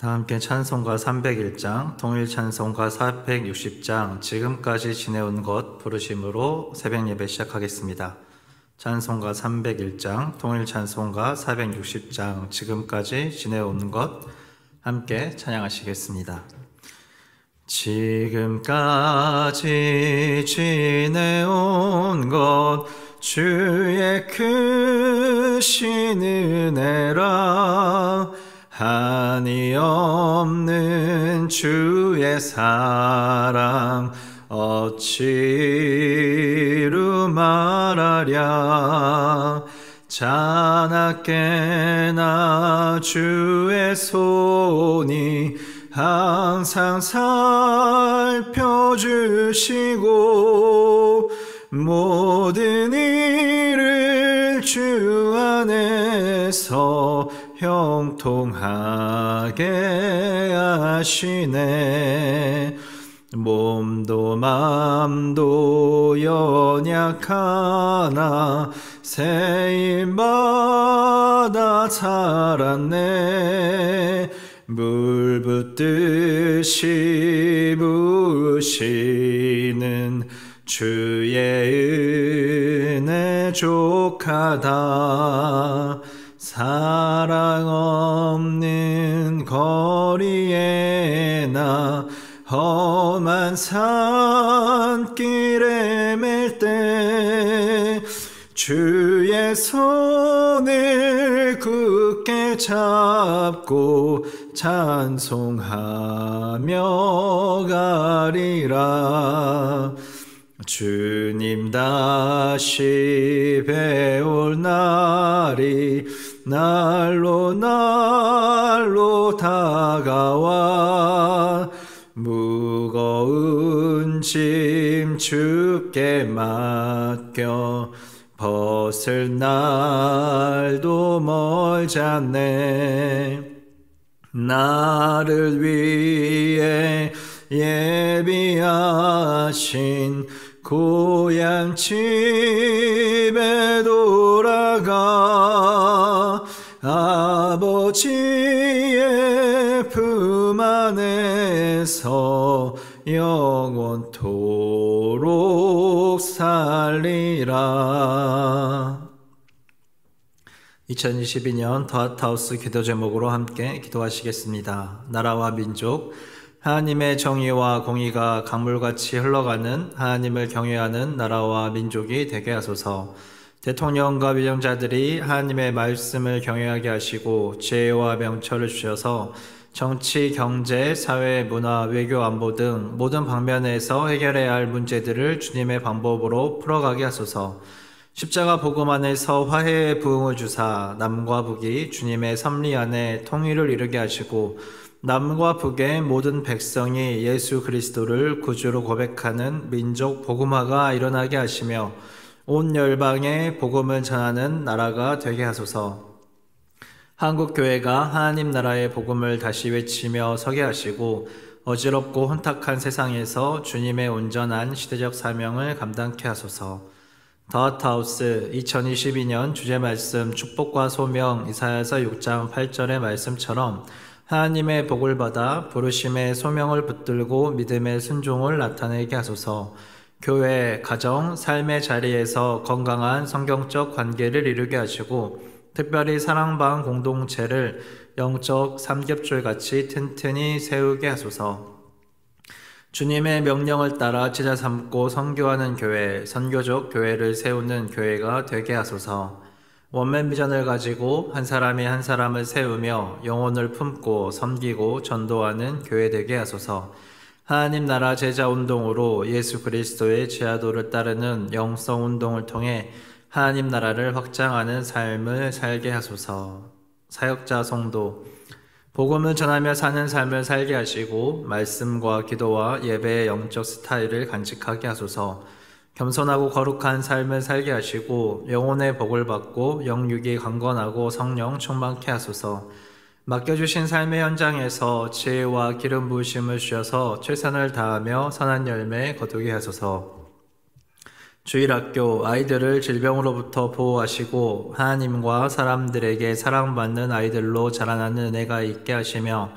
다 함께 찬송가 301장, 통일 찬송가 460장, 지금까지 지내온 것 부르심으로 새벽 예배 시작하겠습니다. 찬송가 301장, 통일 찬송가 460장, 지금까지 지내온 것 함께 찬양하시겠습니다. 지금까지 지내온 것 주의 크신 은혜라, 한이 없는 주의 사랑 어찌루 말하랴. 자나깨나 주의 손이 항상 살펴주시고, 모든 일을 주 안에서 형통하게 하시네. 몸도 맘도 연약하나 새임받아 살았네. 물 붓듯이 부으시는 주의 은혜 족하다. 사랑 없는 거리에 나 험한 산길에 맬 때 주의 손을 굳게 잡고 찬송하며 가리라. 주님 다시 배올 날이 날로 다가와, 무거운 짐 주께 맡겨 벗을 날도 멀지 않네. 나를 위해 예비하신 고향 집에 돌아가 아버지의 품 안에서 영원토록 살리라. 2022년 더핫하우스 기도 제목으로 함께 기도하시겠습니다. 나라와 민족, 하나님의 정의와 공의가 강물같이 흘러가는 하나님을 경외하는 나라와 민족이 되게 하소서. 대통령과 위정자들이 하나님의 말씀을 경외하게 하시고 지혜와 명철을 주셔서 정치, 경제, 사회, 문화, 외교, 안보 등 모든 방면에서 해결해야 할 문제들을 주님의 방법으로 풀어가게 하소서. 십자가 복음 안에서 화해의 부흥을 주사 남과 북이 주님의 섭리 안에 통일을 이루게 하시고, 남과 북의 모든 백성이 예수 그리스도를 구주로 고백하는 민족 복음화가 일어나게 하시며 온 열방에 복음을 전하는 나라가 되게 하소서. 한국교회가 하나님 나라의 복음을 다시 외치며 서게 하시고, 어지럽고 혼탁한 세상에서 주님의 온전한 시대적 사명을 감당케 하소서. 더핫하우스 2022년 주제 말씀 축복과 소명 이사야서 6장 8절의 말씀처럼 하나님의 복을 받아 부르심의 소명을 붙들고 믿음의 순종을 나타내게 하소서. 교회, 가정, 삶의 자리에서 건강한 성경적 관계를 이루게 하시고, 특별히 사랑방 공동체를 영적 삼겹줄같이 튼튼히 세우게 하소서. 주님의 명령을 따라 제자 삼고 선교하는 교회, 선교적 교회를 세우는 교회가 되게 하소서. 원맨 비전을 가지고 한 사람이 한 사람을 세우며 영혼을 품고 섬기고 전도하는 교회 되게 하소서. 하나님 나라 제자 운동으로 예수 그리스도의 제자도를 따르는 영성 운동을 통해 하나님 나라를 확장하는 삶을 살게 하소서. 사역자 성도, 복음을 전하며 사는 삶을 살게 하시고 말씀과 기도와 예배의 영적 스타일을 간직하게 하소서. 겸손하고 거룩한 삶을 살게 하시고 영혼의 복을 받고 영육이 강건하고 성령 충만케 하소서. 맡겨주신 삶의 현장에서 지혜와 기름 부으심을 주셔서 최선을 다하며 선한 열매 거두게 하소서. 주일학교 아이들을 질병으로부터 보호하시고 하나님과 사람들에게 사랑받는 아이들로 자라나는 은혜가 있게 하시며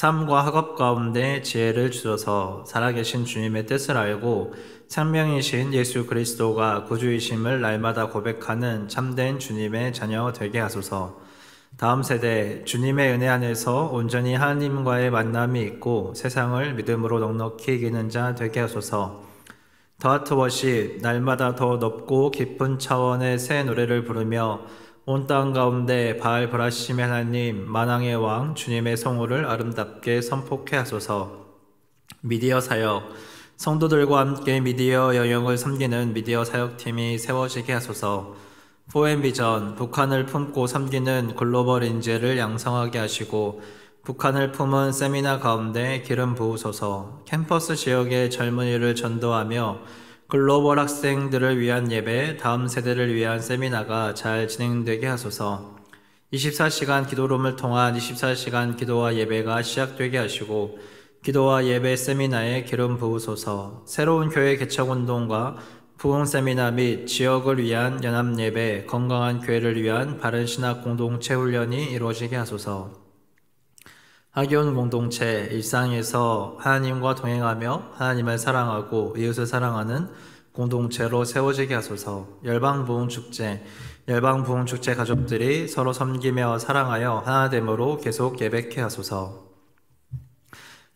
삶과 학업 가운데 지혜를 주셔서 살아계신 주님의 뜻을 알고 생명이신 예수 그리스도가 구주이심을 날마다 고백하는 참된 주님의 자녀 되게 하소서. 다음 세대 주님의 은혜 안에서 온전히 하나님과의 만남이 있고 세상을 믿음으로 넉넉히 이기는 자 되게 하소서. 더하트 워십 날마다 더 높고 깊은 차원의 새 노래를 부르며 온 땅 가운데 바알 브라심의 하나님 만왕의 왕 주님의 성호를 아름답게 선포케 하소서. 미디어 사역 성도들과 함께 미디어 영역을 섬기는 미디어 사역팀이 세워지게 하소서. 포엠비전 북한을 품고 섬기는 글로벌 인재를 양성하게 하시고 북한을 품은 세미나 가운데 기름 부으소서. 캠퍼스 지역의 젊은이를 전도하며 글로벌 학생들을 위한 예배, 다음 세대를 위한 세미나가 잘 진행되게 하소서. 24시간 기도룸을 통한 24시간 기도와 예배가 시작되게 하시고 기도와 예배 세미나에 기름 부으소서. 새로운 교회 개척운동과 부흥 세미나 및 지역을 위한 연합 예배, 건강한 교회를 위한 바른 신학 공동체 훈련이 이루어지게 하소서. 하기온 공동체 일상에서 하나님과 동행하며 하나님을 사랑하고 이웃을 사랑하는 공동체로 세워지게 하소서. 열방부흥축제 가족들이 서로 섬기며 사랑하여 하나됨으로 계속 예배케 하소서.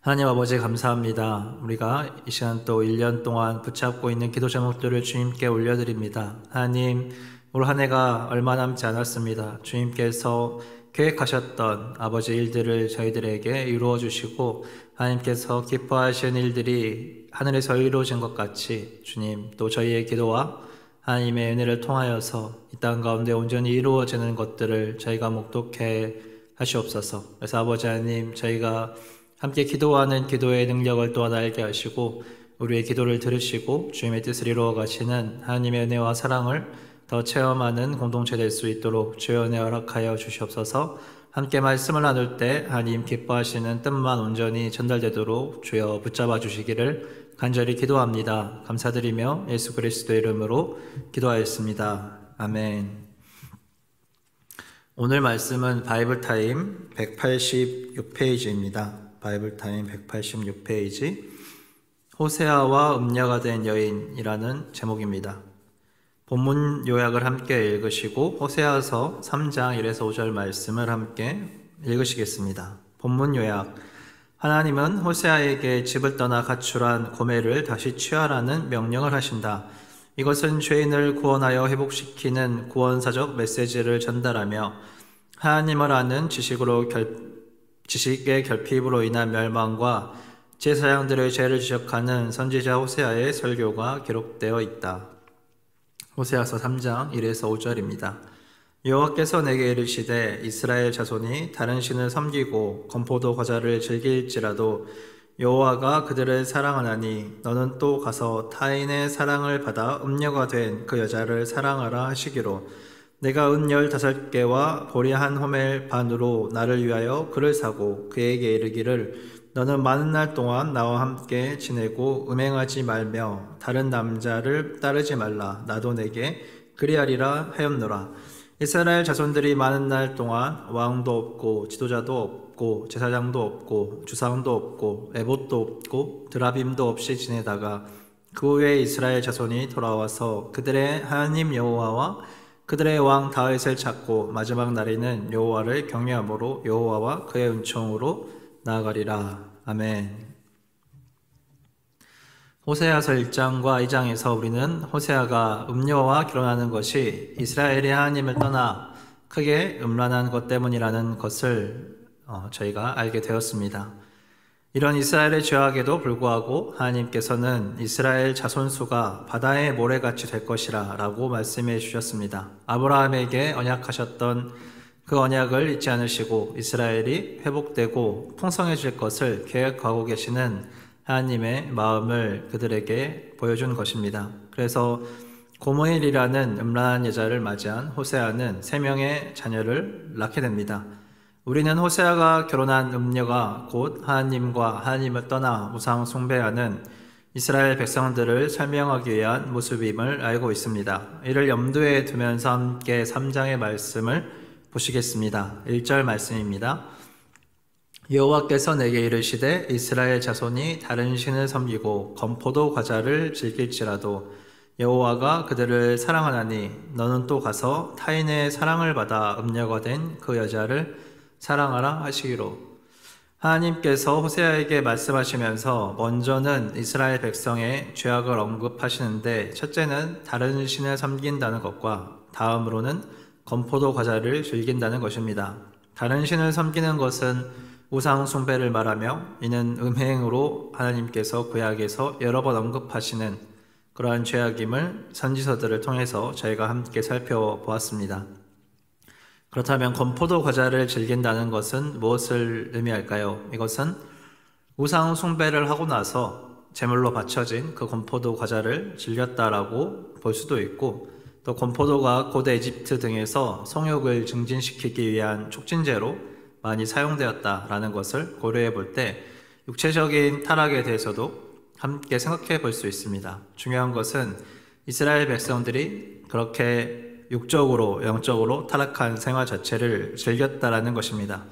하나님 아버지 감사합니다. 우리가 이 시간 또 1년 동안 붙잡고 있는 기도 제목들을 주님께 올려드립니다. 하나님, 올 한 해가 얼마 남지 않았습니다. 주님께서 계획하셨던 아버지 일들을 저희들에게 이루어 주시고 하나님께서 기뻐하시는 일들이 하늘에서 이루어진 것 같이 주님 또 저희의 기도와 하나님의 은혜를 통하여서 이 땅 가운데 온전히 이루어지는 것들을 저희가 목독해 하시옵소서. 그래서 아버지 하나님 저희가 함께 기도하는 기도의 능력을 또한 알게 하시고 우리의 기도를 들으시고 주님의 뜻을 이루어 가시는 하나님의 은혜와 사랑을 더 체험하는 공동체 될 수 있도록 주의 은혜 허락하여 주시옵소서. 함께 말씀을 나눌 때 하나님 기뻐하시는 뜻만 온전히 전달되도록 주여 붙잡아 주시기를 간절히 기도합니다. 감사드리며 예수 그리스도의 이름으로 기도하였습니다. 아멘. 오늘 말씀은 바이블타임 186페이지입니다. 바이블타임 186페이지 호세아와 음녀가 된 여인이라는 제목입니다. 본문 요약을 함께 읽으시고 호세아서 3장 1에서 5절 말씀을 함께 읽으시겠습니다. 본문 요약. 하나님은 호세아에게 집을 떠나 가출한 고멜을 다시 취하라는 명령을 하신다. 이것은 죄인을 구원하여 회복시키는 구원사적 메시지를 전달하며 하나님을 아는 지식의 결핍으로 인한 멸망과 제사장들의 죄를 지적하는 선지자 호세아의 설교가 기록되어 있다. 호세아서 3장 1에서 5절입니다. 여호와께서 내게 이르시되 이스라엘 자손이 다른 신을 섬기고 건포도 과자를 즐길지라도 여호와가 그들을 사랑하나니 너는 또 가서 타인의 사랑을 받아 음녀가 된 그 여자를 사랑하라 하시기로 내가 은 15개와 보리 한 호멜 반으로 나를 위하여 그를 사고 그에게 이르기를 너는 많은 날 동안 나와 함께 지내고 음행하지 말며 다른 남자를 따르지 말라. 나도 내게 그리하리라 하였노라. 이스라엘 자손들이 많은 날 동안 왕도 없고 지도자도 없고 제사장도 없고 주상도 없고 에봇도 없고 드라빔도 없이 지내다가 그 후에 이스라엘 자손이 돌아와서 그들의 하나님 여호와와 그들의 왕 다윗을 찾고 마지막 날에는 여호와를 경외함으로 여호와와 그의 은총으로 나아가리라. 아멘. 호세아서 1장과 2장에서 우리는 호세아가 음녀와 결혼하는 것이 이스라엘이 하나님을 떠나 크게 음란한 것 때문이라는 것을 저희가 알게 되었습니다. 이런 이스라엘의 죄악에도 불구하고 하나님께서는 이스라엘 자손수가 바다의 모래같이 될 것이라 라고 말씀해 주셨습니다. 아브라함에게 언약하셨던 그 언약을 잊지 않으시고 이스라엘이 회복되고 풍성해질 것을 계획하고 계시는 하나님의 마음을 그들에게 보여준 것입니다. 그래서 고모엘이라는 음란한 여자를 맞이한 호세아는 3명의 자녀를 낳게 됩니다. 우리는 호세아가 결혼한 음녀가 곧 하나님과 하나님을 떠나 우상 숭배하는 이스라엘 백성들을 설명하기 위한 모습임을 알고 있습니다. 이를 염두에 두면서 함께 3장의 말씀을 보시겠습니다. 1절 말씀입니다. 여호와께서 내게 이르시되 이스라엘 자손이 다른 신을 섬기고 건포도 과자를 즐길지라도 여호와가 그들을 사랑하나니 너는 또 가서 타인의 사랑을 받아 음녀가 된 그 여자를 사랑하라 하시기로. 하나님께서 호세아에게 말씀하시면서 먼저는 이스라엘 백성의 죄악을 언급하시는데, 첫째는 다른 신을 섬긴다는 것과 다음으로는 건포도 과자를 즐긴다는 것입니다. 다른 신을 섬기는 것은 우상 숭배를 말하며, 이는 음행으로 하나님께서 구약에서 여러 번 언급하시는 그러한 죄악임을 선지서들을 통해서 저희가 함께 살펴보았습니다. 그렇다면 건포도 과자를 즐긴다는 것은 무엇을 의미할까요? 이것은 우상 숭배를 하고 나서 제물로 바쳐진 그 건포도 과자를 즐겼다라고 볼 수도 있고, 또 건포도가 고대 이집트 등에서 성욕을 증진시키기 위한 촉진제로 많이 사용되었다라는 것을 고려해 볼 때 육체적인 타락에 대해서도 함께 생각해 볼 수 있습니다. 중요한 것은 이스라엘 백성들이 그렇게 육적으로, 영적으로 타락한 생활 자체를 즐겼다라는 것입니다.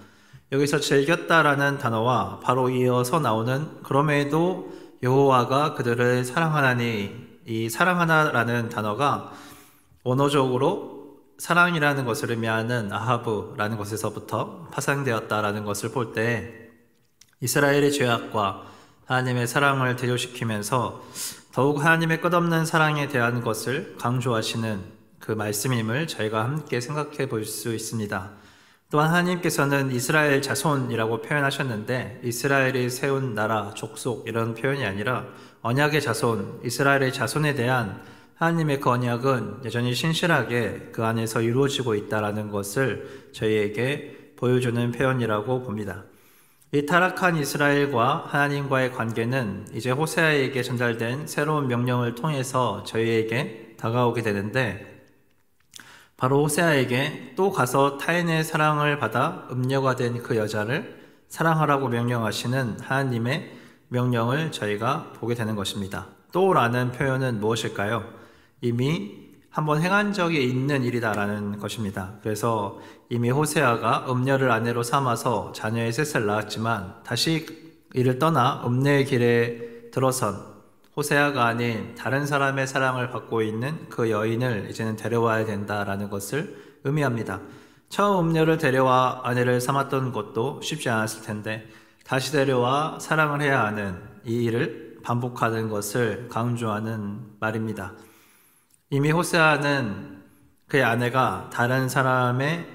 여기서 즐겼다라는 단어와 바로 이어서 나오는 그럼에도 여호와가 그들을 사랑하나니, 이 사랑하나라는 단어가 원어적으로 사랑이라는 것을 의미하는 아하브라는 것에서부터 파생되었다라는 것을 볼 때 이스라엘의 죄악과 하나님의 사랑을 대조시키면서 더욱 하나님의 끝없는 사랑에 대한 것을 강조하시는 그 말씀임을 저희가 함께 생각해 볼 수 있습니다. 또한 하나님께서는 이스라엘 자손이라고 표현하셨는데, 이스라엘이 세운 나라, 족속 이런 표현이 아니라 언약의 자손, 이스라엘의 자손에 대한 하나님의 그 언약은 여전히 신실하게 그 안에서 이루어지고 있다는 것을 저희에게 보여주는 표현이라고 봅니다. 이 타락한 이스라엘과 하나님과의 관계는 이제 호세아에게 전달된 새로운 명령을 통해서 저희에게 다가오게 되는데, 바로 호세아에게 또 가서 타인의 사랑을 받아 음녀가 된 그 여자를 사랑하라고 명령하시는 하나님의 명령을 저희가 보게 되는 것입니다. 또라는 표현은 무엇일까요? 이미 한번 행한 적이 있는 일이다라는 것입니다. 그래서 이미 호세아가 음녀를 아내로 삼아서 자녀의 셋을 낳았지만 다시 이를 떠나 음녀의 길에 들어선 호세아가 아닌 다른 사람의 사랑을 받고 있는 그 여인을 이제는 데려와야 된다라는 것을 의미합니다. 처음 음녀를 데려와 아내를 삼았던 것도 쉽지 않았을 텐데 다시 데려와 사랑을 해야 하는 이 일을 반복하는 것을 강조하는 말입니다. 이미 호세아는 그의 아내가 다른 사람의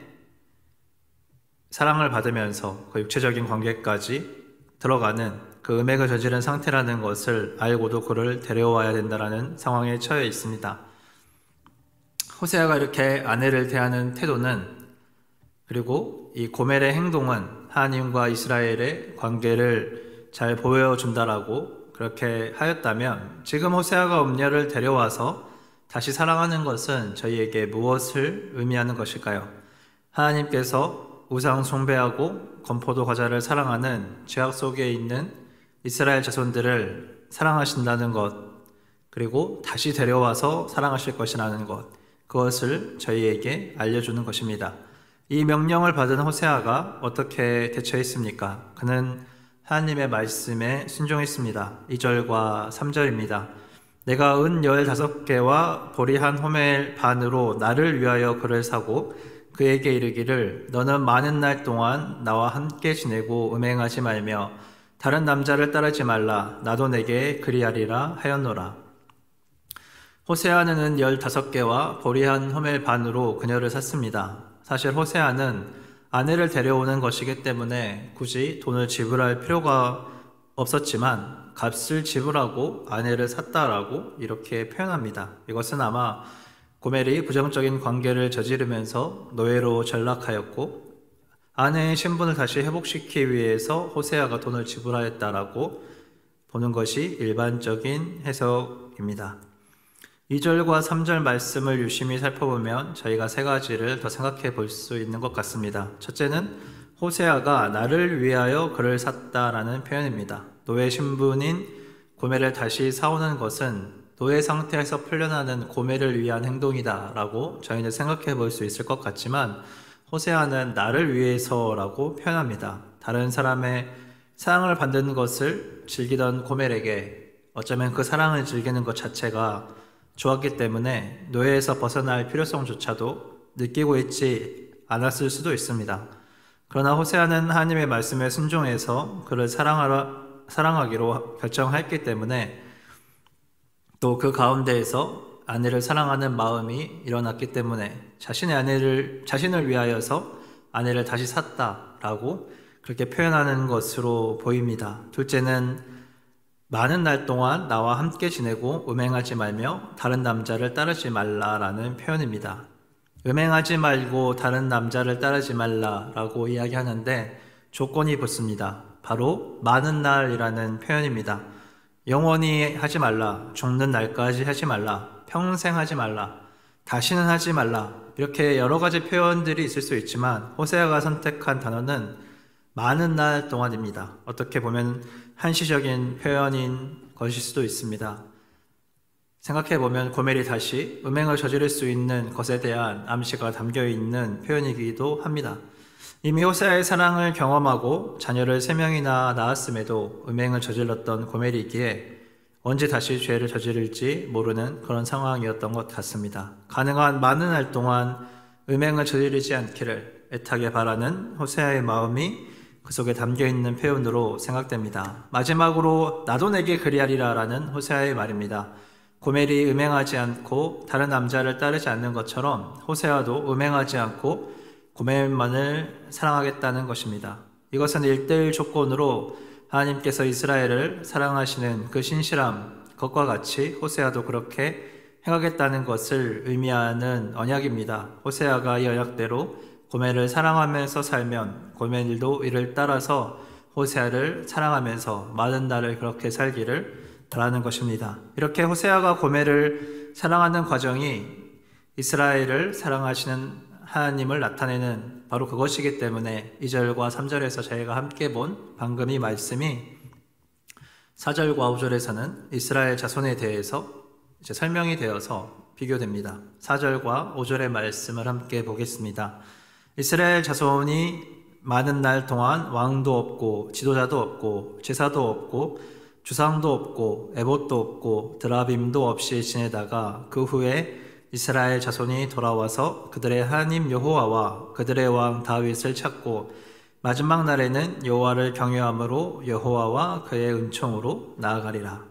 사랑을 받으면서 그 육체적인 관계까지 들어가는 그 음행을 저지른 상태라는 것을 알고도 그를 데려와야 된다는 상황에 처해 있습니다. 호세아가 이렇게 아내를 대하는 태도는, 그리고 이 고멜의 행동은 하나님과 이스라엘의 관계를 잘 보여준다라고 그렇게 하였다면, 지금 호세아가 음녀를 데려와서 다시 사랑하는 것은 저희에게 무엇을 의미하는 것일까요? 하나님께서 우상 숭배하고 건포도 과자를 사랑하는 죄악 속에 있는 이스라엘 자손들을 사랑하신다는 것, 그리고 다시 데려와서 사랑하실 것이라는 것, 그것을 저희에게 알려주는 것입니다. 이 명령을 받은 호세아가 어떻게 대처했습니까? 그는 하나님의 말씀에 순종했습니다. 2절과 3절입니다. 내가 은 15개와 보리 한 호멜 반으로 나를 위하여 그를 사고 그에게 이르기를 너는 많은 날 동안 나와 함께 지내고 음행하지 말며 다른 남자를 따르지 말라. 나도 내게 그리하리라 하였노라. 호세아는 15개와 보리 한 호멜 반으로 그녀를 샀습니다. 사실 호세아는 아내를 데려오는 것이기 때문에 굳이 돈을 지불할 필요가 없었지만 값을 지불하고 아내를 샀다라고 이렇게 표현합니다. 이것은 아마 고멜이 부정적인 관계를 저지르면서 노예로 전락하였고 아내의 신분을 다시 회복시키기 위해서 호세아가 돈을 지불하였다라고 보는 것이 일반적인 해석입니다. 2절과 3절 말씀을 유심히 살펴보면 저희가 세 가지를 더 생각해 볼 수 있는 것 같습니다. 첫째는 호세아가 나를 위하여 그를 샀다라는 표현입니다. 노예 신분인 고멜을 다시 사오는 것은 노예 상태에서 풀려나는 고멜을 위한 행동이다라고 저희는 생각해 볼 수 있을 것 같지만 호세아는 나를 위해서라고 표현합니다. 다른 사람의 사랑을 받는 것을 즐기던 고멜에게 어쩌면 그 사랑을 즐기는 것 자체가 좋았기 때문에 노예에서 벗어날 필요성조차도 느끼고 있지 않았을 수도 있습니다. 그러나 호세아는 하나님의 말씀에 순종해서 그를 사랑하기로 결정했기 때문에 또 그 가운데에서 아내를 사랑하는 마음이 일어났기 때문에 자신을 위하여서 아내를 다시 샀다라고 그렇게 표현하는 것으로 보입니다. 둘째는 많은 날 동안 나와 함께 지내고 음행하지 말며 다른 남자를 따르지 말라라는 표현입니다. 음행하지 말고 다른 남자를 따르지 말라라고 이야기하는데 조건이 붙습니다. 바로 많은 날이라는 표현입니다. 영원히 하지 말라, 죽는 날까지 하지 말라, 평생 하지 말라, 다시는 하지 말라, 이렇게 여러 가지 표현들이 있을 수 있지만 호세아가 선택한 단어는 많은 날 동안입니다. 어떻게 보면 한시적인 표현인 것일 수도 있습니다. 생각해보면 고멜이 다시 음행을 저지를 수 있는 것에 대한 암시가 담겨있는 표현이기도 합니다. 이미 호세아의 사랑을 경험하고 자녀를 3명이나 낳았음에도 음행을 저질렀던 고멜이기에 언제 다시 죄를 저지를지 모르는 그런 상황이었던 것 같습니다. 가능한 많은 날 동안 음행을 저지르지 않기를 애타게 바라는 호세아의 마음이 그 속에 담겨있는 표현으로 생각됩니다. 마지막으로 나도 내게 그리하리라 라는 호세아의 말입니다. 고멜이 음행하지 않고 다른 남자를 따르지 않는 것처럼 호세아도 음행하지 않고 고멜만을 사랑하겠다는 것입니다. 이것은 1:1 조건으로 하나님께서 이스라엘을 사랑하시는 그 신실함, 그것과 같이 호세아도 그렇게 행하겠다는 것을 의미하는 언약입니다. 호세아가 이 언약대로 고멜을 사랑하면서 살면 고멜도 이를 따라서 호세아를 사랑하면서 많은 날을 그렇게 살기를 바라는 것입니다. 이렇게 호세아가 고멜을 사랑하는 과정이 이스라엘을 사랑하시는 하나님을 나타내는 바로 그것이기 때문에 2절과 3절에서 저희가 함께 본 방금 이 말씀이 4절과 5절에서는 이스라엘 자손에 대해서 이제 설명이 되어서 비교됩니다. 4절과 5절의 말씀을 함께 보겠습니다. 이스라엘 자손이 많은 날 동안 왕도 없고 지도자도 없고 제사도 없고 주상도 없고 에봇도 없고 드라빔도 없이 지내다가 그 후에 이스라엘 자손이 돌아와서 그들의 하나님 여호와와 그들의 왕 다윗을 찾고 마지막 날에는 여호와를 경외함으로 여호와와 그의 은총으로 나아가리라.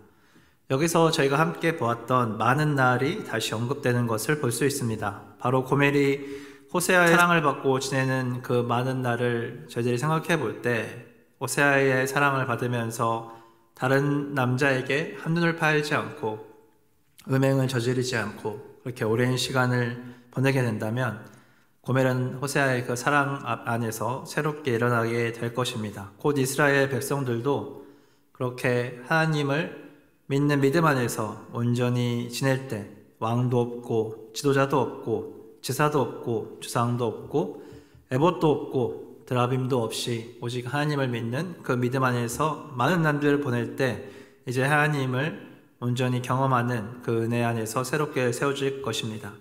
여기서 저희가 함께 보았던 많은 날이 다시 언급되는 것을 볼 수 있습니다. 바로 고멜이 호세아의 사랑을 받고 지내는 그 많은 날을 저희들이 생각해 볼 때 호세아의 사랑을 받으면서 다른 남자에게 한눈을 팔지 않고 음행을 저지르지 않고 그렇게 오랜 시간을 보내게 된다면 고멜은 호세아의 그 사랑 안에서 새롭게 일어나게 될 것입니다. 곧 이스라엘 백성들도 그렇게 하나님을 믿는 믿음 안에서 온전히 지낼 때 왕도 없고 지도자도 없고 제사도 없고 주상도 없고 에봇도 없고 드라빔도 없이 오직 하나님을 믿는 그 믿음 안에서 많은 날들을 보낼 때 이제 하나님을 온전히 경험하는 그 은혜 안에서 새롭게 세워질 것입니다.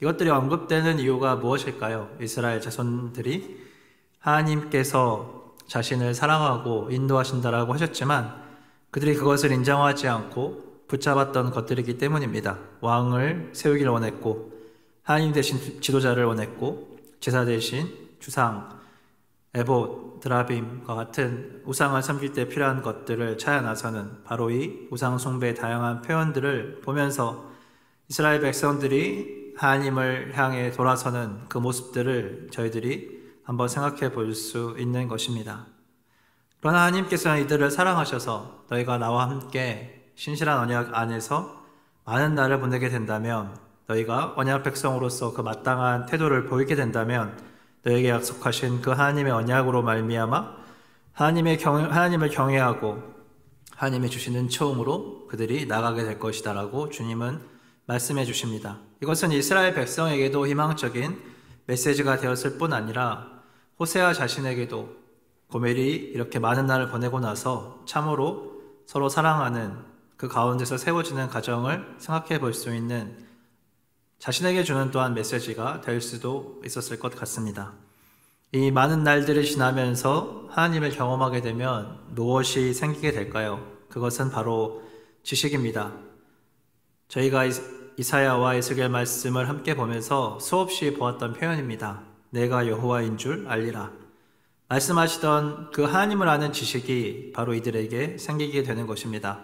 이것들이 언급되는 이유가 무엇일까요? 이스라엘 자손들이 하나님께서 자신을 사랑하고 인도하신다라고 하셨지만 그들이 그것을 인정하지 않고 붙잡았던 것들이기 때문입니다. 왕을 세우기를 원했고 하나님 대신 지도자를 원했고 제사 대신 주상, 에봇, 드라빔과 같은 우상을 섬길 때 필요한 것들을 찾아 나서는 바로 이 우상 숭배의 다양한 표현들을 보면서 이스라엘 백성들이 하나님을 향해 돌아서는 그 모습들을 저희들이 한번 생각해 볼 수 있는 것입니다. 그러나 하나님께서는 이들을 사랑하셔서 너희가 나와 함께 신실한 언약 안에서 많은 날을 보내게 된다면 너희가 언약 백성으로서 그 마땅한 태도를 보이게 된다면 너에게 약속하신 그 하나님의 언약으로 말미암아 하나님을 경외하고 하나님이 주시는 처음으로 그들이 나가게 될 것이다라고 주님은 말씀해 주십니다. 이것은 이스라엘 백성에게도 희망적인 메시지가 되었을 뿐 아니라 호세아 자신에게도 고멜이 이렇게 많은 날을 보내고 나서 참으로 서로 사랑하는 그 가운데서 세워지는 가정을 생각해 볼 수 있는 자신에게 주는 또한 메시지가 될 수도 있었을 것 같습니다. 이 많은 날들이 지나면서 하나님을 경험하게 되면 무엇이 생기게 될까요? 그것은 바로 지식입니다. 저희가 이사야와 에스겔 말씀을 함께 보면서 수없이 보았던 표현입니다. 내가 여호와인 줄 알리라. 말씀하시던 그 하나님을 아는 지식이 바로 이들에게 생기게 되는 것입니다.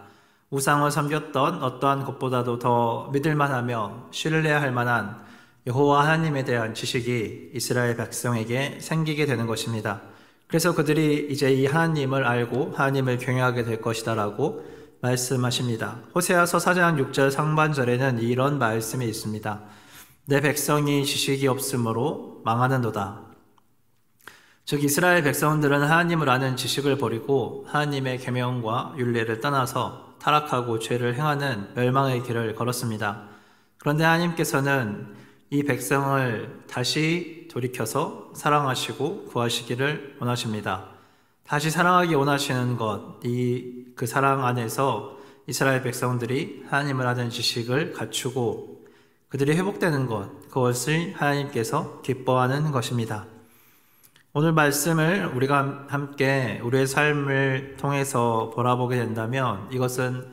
우상을 섬겼던 어떠한 것보다도 더 믿을만하며 신뢰할 만한 여호와 하나님에 대한 지식이 이스라엘 백성에게 생기게 되는 것입니다. 그래서 그들이 이제 이 하나님을 알고 하나님을 경외하게 될 것이다 라고 말씀하십니다. 호세아서 4장 6절 상반절에는 이런 말씀이 있습니다. 내 백성이 지식이 없으므로 망하는도다. 즉 이스라엘 백성들은 하나님을 아는 지식을 버리고 하나님의 계명과 율례를 떠나서 타락하고 죄를 행하는 멸망의 길을 걸었습니다. 그런데 하나님께서는 이 백성을 다시 돌이켜서 사랑하시고 구하시기를 원하십니다. 다시 사랑하기 원하시는 것, 그 사랑 안에서 이스라엘 백성들이 하나님을 아는 지식을 갖추고 그들이 회복되는 것, 그것을 하나님께서 기뻐하는 것입니다. 오늘 말씀을 우리가 함께 우리의 삶을 통해서 바라보게 된다면 이것은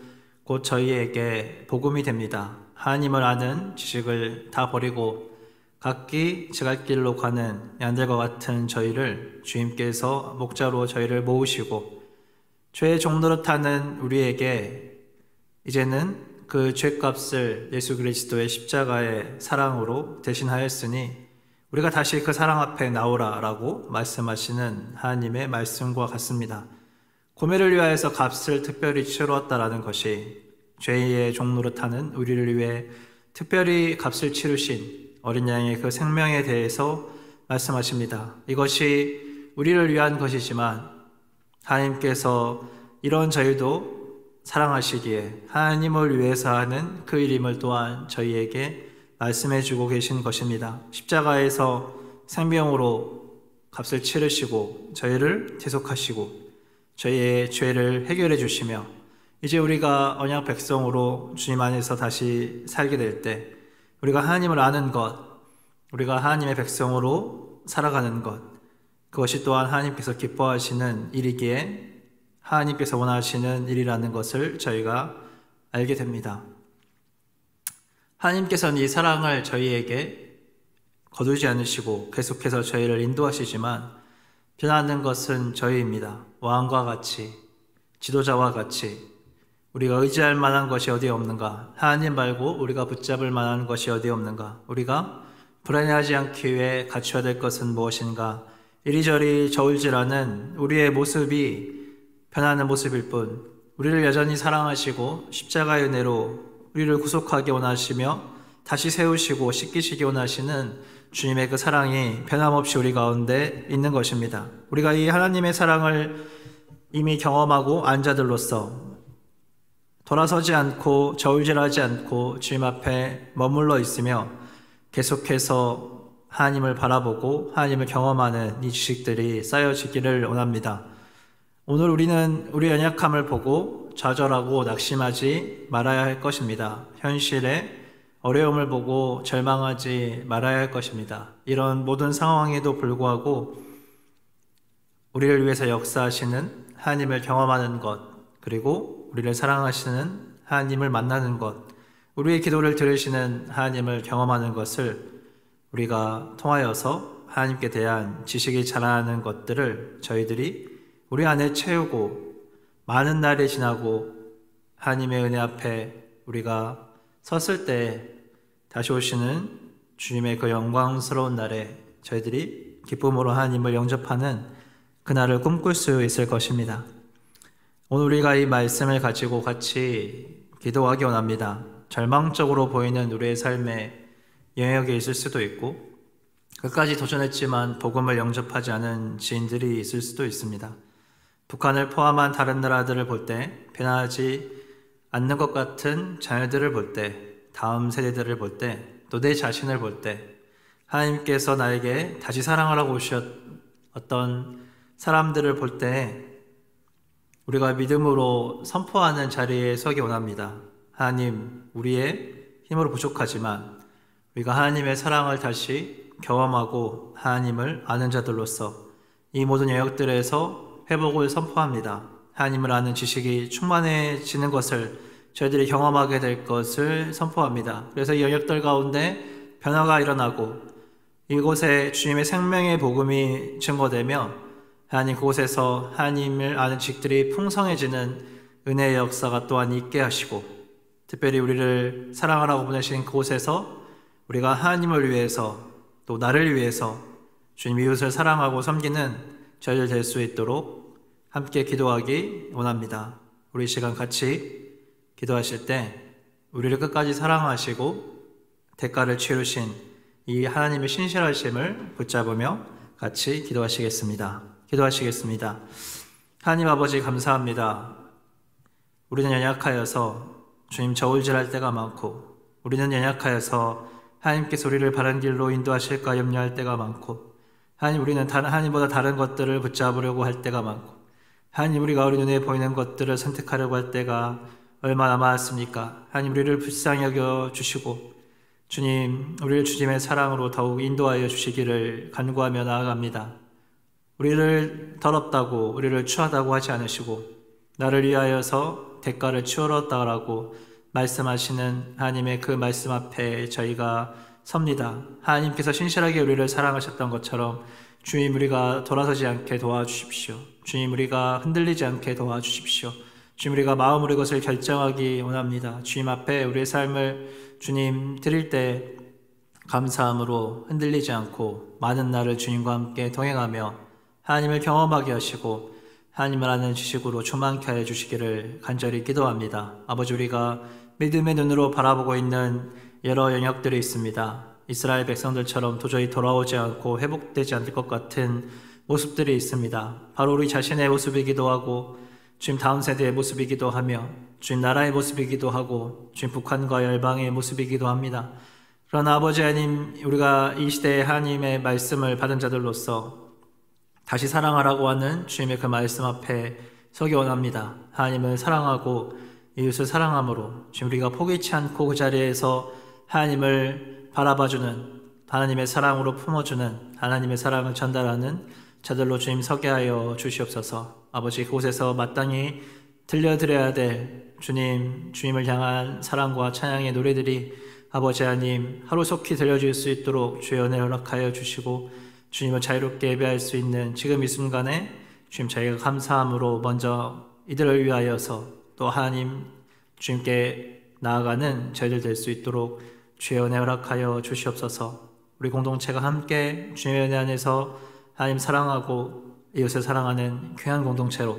곧 저희에게 복음이 됩니다. 하나님을 아는 지식을 다 버리고 각기 지갈길로 가는 양들과 같은 저희를 주님께서 목자로 저희를 모으시고 죄의 종노릇하는 우리에게 이제는 그 죄값을 예수 그리스도의 십자가의 사랑으로 대신하였으니 우리가 다시 그 사랑 앞에 나오라라고 말씀하시는 하나님의 말씀과 같습니다. 고매를 위하여서 값을 특별히 치루었다라는 것이 죄의 종노릇하는 우리를 위해 특별히 값을 치르신 어린 양의 그 생명에 대해서 말씀하십니다. 이것이 우리를 위한 것이지만 하나님께서 이런 저희도 사랑하시기에 하나님을 위해서 하는 그 일임을 또한 저희에게 말씀해 주고 계신 것입니다. 십자가에서 생명으로 값을 치르시고 저희를 대속하시고 저희의 죄를 해결해 주시며 이제 우리가 언약 백성으로 주님 안에서 다시 살게 될 때 우리가 하나님을 아는 것, 우리가 하나님의 백성으로 살아가는 것, 그것이 또한 하나님께서 기뻐하시는 일이기에 하나님께서 원하시는 일이라는 것을 저희가 알게 됩니다. 하나님께서는 이 사랑을 저희에게 거두지 않으시고 계속해서 저희를 인도하시지만 변하는 것은 저희입니다. 왕과 같이, 지도자와 같이 우리가 의지할 만한 것이 어디에 없는가? 하나님 말고 우리가 붙잡을 만한 것이 어디에 없는가? 우리가 불안해하지 않기 위해 갖춰야 될 것은 무엇인가? 이리저리 저울질하는 우리의 모습이 변하는 모습일 뿐 우리를 여전히 사랑하시고 십자가의 은혜로 우리를 구속하기 원하시며 다시 세우시고 씻기시기 원하시는 주님의 그 사랑이 변함없이 우리 가운데 있는 것입니다. 우리가 이 하나님의 사랑을 이미 경험하고 안 자들로서 돌아서지 않고 저울질하지 않고 주님 앞에 머물러 있으며 계속해서 하나님을 바라보고 하나님을 경험하는 이 지식들이 쌓여지기를 원합니다. 오늘 우리는 우리의 연약함을 보고 좌절하고 낙심하지 말아야 할 것입니다. 현실의 어려움을 보고 절망하지 말아야 할 것입니다. 이런 모든 상황에도 불구하고 우리를 위해서 역사하시는 하나님을 경험하는 것, 그리고 우리를 사랑하시는 하나님을 만나는 것, 우리의 기도를 들으시는 하나님을 경험하는 것을 우리가 통하여서 하나님께 대한 지식이 자라나는 것들을 저희들이 우리 안에 채우고 많은 날이 지나고 하나님의 은혜 앞에 우리가 섰을 때 다시 오시는 주님의 그 영광스러운 날에 저희들이 기쁨으로 하나님을 영접하는 그날을 꿈꿀 수 있을 것입니다. 오늘 우리가 이 말씀을 가지고 같이 기도하기 원합니다. 절망적으로 보이는 우리의 삶에 영역이 있을 수도 있고 끝까지 도전했지만 복음을 영접하지 않은 지인들이 있을 수도 있습니다. 북한을 포함한 다른 나라들을 볼 때 변하지 않는 것 같은 자녀들을 볼 때 다음 세대들을 볼 때 또 내 자신을 볼 때 하나님께서 나에게 다시 사랑하라고 오셨던 사람들을 볼 때 우리가 믿음으로 선포하는 자리에 서기 원합니다. 하나님, 우리의 힘으로 부족하지만 우리가 하나님의 사랑을 다시 경험하고 하나님을 아는 자들로서 이 모든 영역들에서 회복을 선포합니다. 하나님을 아는 지식이 충만해지는 것을 저희들이 경험하게 될 것을 선포합니다. 그래서 이 영역들 가운데 변화가 일어나고 이곳에 주님의 생명의 복음이 증거되며 하나님 그곳에서 하나님을 아는 지식들이 풍성해지는 은혜의 역사가 또한 있게 하시고 특별히 우리를 사랑하라고 보내신 그곳에서 우리가 하나님을 위해서 또 나를 위해서 주님 이웃을 사랑하고 섬기는 저희들 될 수 있도록 함께 기도하기 원합니다. 우리 시간 같이 기도하실 때 우리를 끝까지 사랑하시고 대가를 치르신 이 하나님의 신실하심을 붙잡으며 같이 기도하시겠습니다. 기도하시겠습니다. 하나님 아버지 감사합니다. 우리는 연약하여서 주님 저울질할 때가 많고 우리는 연약하여서 하나님께서 우리를 바른 길로 인도하실까 염려할 때가 많고 하나님 우리는 하나님보다 다른 것들을 붙잡으려고 할 때가 많고 하나님 우리가 우리 눈에 보이는 것들을 선택하려고 할 때가 얼마나 많았습니까? 하나님 우리를 불쌍히 여겨 주시고 주님 우리를 주님의 사랑으로 더욱 인도하여 주시기를 간구하며 나아갑니다. 우리를 더럽다고 우리를 추하다고 하지 않으시고 나를 위하여서 대가를 치울었다라고 말씀하시는 하나님의 그 말씀 앞에 저희가 섭니다. 하나님께서 신실하게 우리를 사랑하셨던 것처럼 주님 우리가 돌아서지 않게 도와주십시오. 주님 우리가 흔들리지 않게 도와주십시오. 주님 우리가 마음으로 이것을 결정하기 원합니다. 주님 앞에 우리의 삶을 주님 드릴 때 감사함으로 흔들리지 않고 많은 날을 주님과 함께 동행하며 하나님을 경험하게 하시고 하나님을 아는 지식으로 충만케 하여 주시기를 간절히 기도합니다. 아버지 우리가 믿음의 눈으로 바라보고 있는 여러 영역들이 있습니다. 이스라엘 백성들처럼 도저히 돌아오지 않고 회복되지 않을 것 같은 모습들이 있습니다. 바로 우리 자신의 모습이기도 하고 주님 다음 세대의 모습이기도 하며 주님 나라의 모습이기도 하고 주님 북한과 열방의 모습이기도 합니다. 그러나 아버지 하나님 우리가 이 시대에 하나님의 말씀을 받은 자들로서 다시 사랑하라고 하는 주님의 그 말씀 앞에 서기 원합니다. 하나님을 사랑하고 이웃을 사랑함으로 주님 우리가 포기치 않고 그 자리에서 하나님을 바라봐주는 하나님의 사랑으로 품어주는 하나님의 사랑을 전달하는 자들로 주님 서게 하여 주시옵소서. 아버지 그곳에서 마땅히 들려드려야 될 주님을 향한 사랑과 찬양의 노래들이 아버지 하나님 하루속히 들려줄 수 있도록 주의 은혜 허락하여 주시고 주님을 자유롭게 예배할 수 있는 지금 이 순간에 주님 저희가 감사함으로 먼저 이들을 위하여서 또 하나님 주님께 나아가는 저희들 될 수 있도록 주의 은혜 허락하여 주시옵소서. 우리 공동체가 함께 주님의 은혜 안에서 하나님 사랑하고 이웃을 사랑하는 귀한 공동체로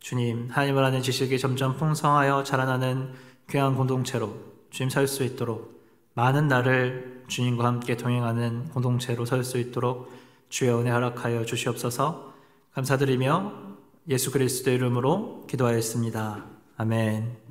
주님 하나님을 아는 지식이 점점 풍성하여 자라나는 귀한 공동체로 주님 설 수 있도록 많은 날을 주님과 함께 동행하는 공동체로 설 수 있도록 주의 은혜 허락하여 주시옵소서. 감사드리며 예수 그리스도의 이름으로 기도하였습니다. 아멘.